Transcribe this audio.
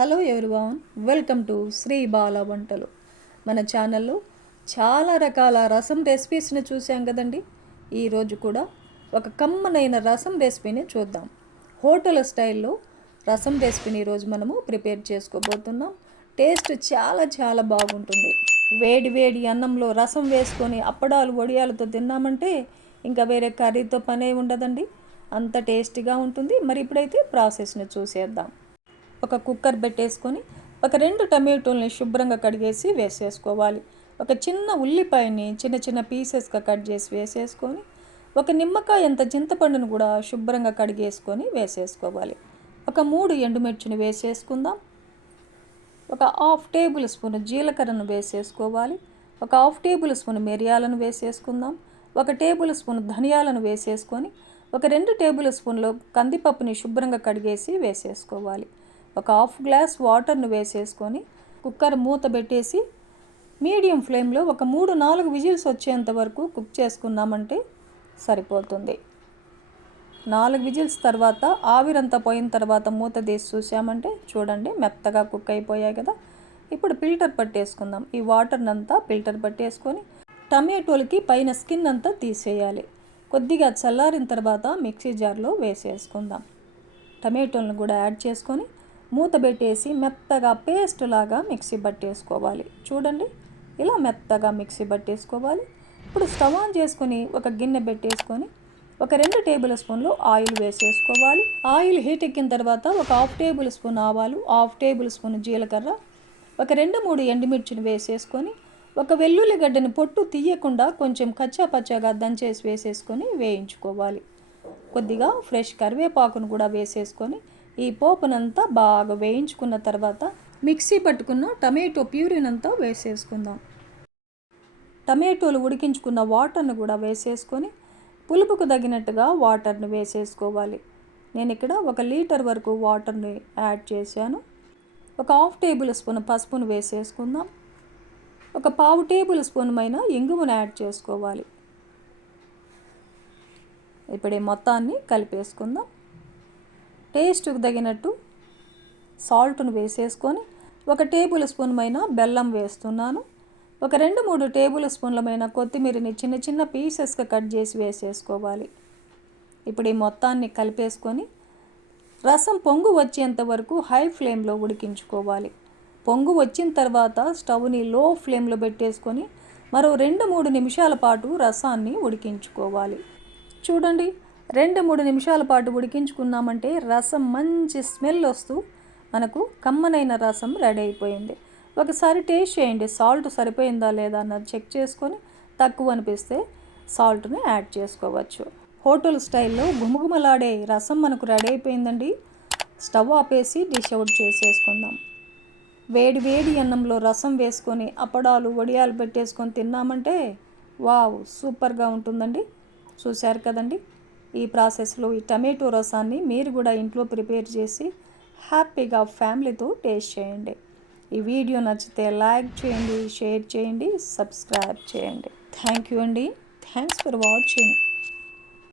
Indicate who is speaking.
Speaker 1: hello everyone welcome to Sri Bala వంటలు మన ఛానల్లో చాలా రకాల రసం రెసిపీస్ని చూసాం కదండి ఈరోజు కూడా ఒక కమ్మనైన రసం రెసిపీని చూద్దాం హోటల్ స్టైల్లో రసం రెసిపీని ఈరోజు మనము ప్రిపేర్ చేసుకోబోతున్నాం టేస్ట్ చాలా చాలా బాగుంటుంది వేడి వేడి అన్నంలో రసం వేసుకొని అప్పడాలు వడియాలతో తిన్నామంటే ఇంకా వేరే కర్రీతో పనే ఉండదండి అంత టేస్టీగా ఉంటుంది మరి ఇప్పుడైతే ప్రాసెస్ని చూసేద్దాం ఒక కుక్కర్ పెట్టేసుకొని ఒక రెండు టమాటోల్ని శుభ్రంగా కడిగేసి వేసేసుకోవాలి ఒక చిన్న ఉల్లిపాయని చిన్న చిన్న పీసెస్గా కట్ చేసి వేసేసుకొని ఒక నిమ్మకాయ ఎంత చింతపండును కూడా శుభ్రంగా కడిగేసుకొని వేసేసుకోవాలి ఒక మూడు ఎండుమిర్చిని వేసేసుకుందాం ఒక హాఫ్ టేబుల్ స్పూన్ జీలకర్రను వేసేసుకోవాలి ఒక హాఫ్ టేబుల్ స్పూన్ మిరియాలను వేసేసుకుందాం ఒక టేబుల్ స్పూన్ ధనియాలను వేసేసుకొని ఒక రెండు టేబుల్ స్పూన్లు కందిపప్పుని శుభ్రంగా కడిగేసి వేసేసుకోవాలి ఒక హాఫ్ గ్లాస్ వాటర్ను వేసేసుకొని కుక్కర్ మూత పెట్టేసి మీడియం ఫ్లేమ్లో ఒక మూడు నాలుగు విజిల్స్ వచ్చేంత వరకు కుక్ చేసుకున్నామంటే సరిపోతుంది నాలుగు విజిల్స్ తర్వాత ఆవిరంతా పోయిన తర్వాత మూత తీసి చూసామంటే చూడండి మెత్తగా కుక్ అయిపోయాయి కదా ఇప్పుడు ఫిల్టర్ పట్టేసుకుందాం ఈ వాటర్నంతా ఫిల్టర్ పట్టేసుకొని టమాటోలకి పైన స్కిన్ అంతా తీసేయాలి కొద్దిగా చల్లారిన తర్వాత మిక్సీ జార్లో వేసేసుకుందాం టమాటోలను కూడా యాడ్ చేసుకొని మూతబెట్టేసి మెత్తగా పేస్ట్ లాగా మిక్సీ పట్టేసుకోవాలి చూడండి ఇలా మెత్తగా మిక్సీ పట్టేసుకోవాలి ఇప్పుడు స్టవ్ ఆన్ చేసుకొని ఒక గిన్నె పెట్టేసుకొని ఒక రెండు టేబుల్ స్పూన్లు ఆయిల్ వేసేసుకోవాలి ఆయిల్ హీట్ ఎక్కిన తర్వాత ఒక హాఫ్ టేబుల్ స్పూన్ ఆవాలు హాఫ్ టేబుల్ స్పూన్ జీలకర్ర ఒక రెండు మూడు ఎండుమిర్చిని వేసేసుకొని ఒక వెల్లుల్లిగడ్డని పొట్టు తీయకుండా కొంచెం కచ్చా పచ్చాగా దంచేసి వేసేసుకొని వేయించుకోవాలి కొద్దిగా ఫ్రెష్ కరివేపాకును కూడా వేసేసుకొని ఈ పోపునంతా బాగా వేయించుకున్న తర్వాత మిక్సీ పట్టుకున్న టమాటో ప్యూరినంతా వేసేసుకుందాం టమాటోలు ఉడికించుకున్న వాటర్ను కూడా వేసేసుకొని పులుపుకు తగినట్టుగా వాటర్ను వేసేసుకోవాలి నేను ఇక్కడ ఒక లీటర్ వరకు వాటర్ని యాడ్ చేశాను ఒక హాఫ్ టేబుల్ స్పూన్ పసుపును వేసేసుకుందాం ఒక పావు టేబుల్ స్పూన్ పైన ఇంగువను యాడ్ చేసుకోవాలి ఇప్పుడే మొత్తాన్ని కలిపేసుకుందాం టేస్ట్కి తగినట్టు సాల్ట్ను వేసేసుకొని ఒక టేబుల్ స్పూన్మైన బెల్లం వేస్తున్నాను ఒక రెండు మూడు టేబుల్ స్పూన్లమైన కొత్తిమీరని చిన్న చిన్న పీసెస్గా కట్ చేసి వేసేసుకోవాలి ఇప్పుడు ఈ మొత్తాన్ని కలిపేసుకొని రసం పొంగు వచ్చేంత వరకు హై ఫ్లేమ్లో ఉడికించుకోవాలి పొంగు వచ్చిన తర్వాత స్టవ్ని లో ఫ్లేమ్లో పెట్టేసుకొని మరో రెండు మూడు నిమిషాల పాటు రసాన్ని ఉడికించుకోవాలి చూడండి రెండు మూడు నిమిషాల పాటు ఉడికించుకున్నామంటే రసం మంచి స్మెల్ వస్తూ మనకు కమ్మనైన రసం రెడీ అయిపోయింది ఒకసారి టేస్ట్ చేయండి సాల్ట్ సరిపోయిందా లేదా అన్నది చెక్ చేసుకొని తక్కువ అనిపిస్తే సాల్ట్ని యాడ్ చేసుకోవచ్చు హోటల్ స్టైల్లో గుమగుమలాడే రసం మనకు రెడీ అయిపోయిందండి స్టవ్ ఆపేసి డిష్ అవుట్ చేసేసుకుందాం వేడి వేడి అన్నంలో రసం వేసుకొని అప్పడాలు వడియాలు పెట్టేసుకొని తిన్నామంటే వావ్ సూపర్గా ఉంటుందండి చూశారు కదండి ఈ ప్రాసెస్లో ఈ టమాటో రసాన్ని మీరు కూడా ఇంట్లో ప్రిపేర్ చేసి హ్యాపీగా ఫ్యామిలీతో టేస్ట్ చేయండి ఈ వీడియో నచ్చితే లైక్ చేయండి షేర్ చేయండి సబ్స్క్రైబ్ చేయండి థ్యాంక్ యూ అండి థ్యాంక్స్ ఫర్ వాచింగ్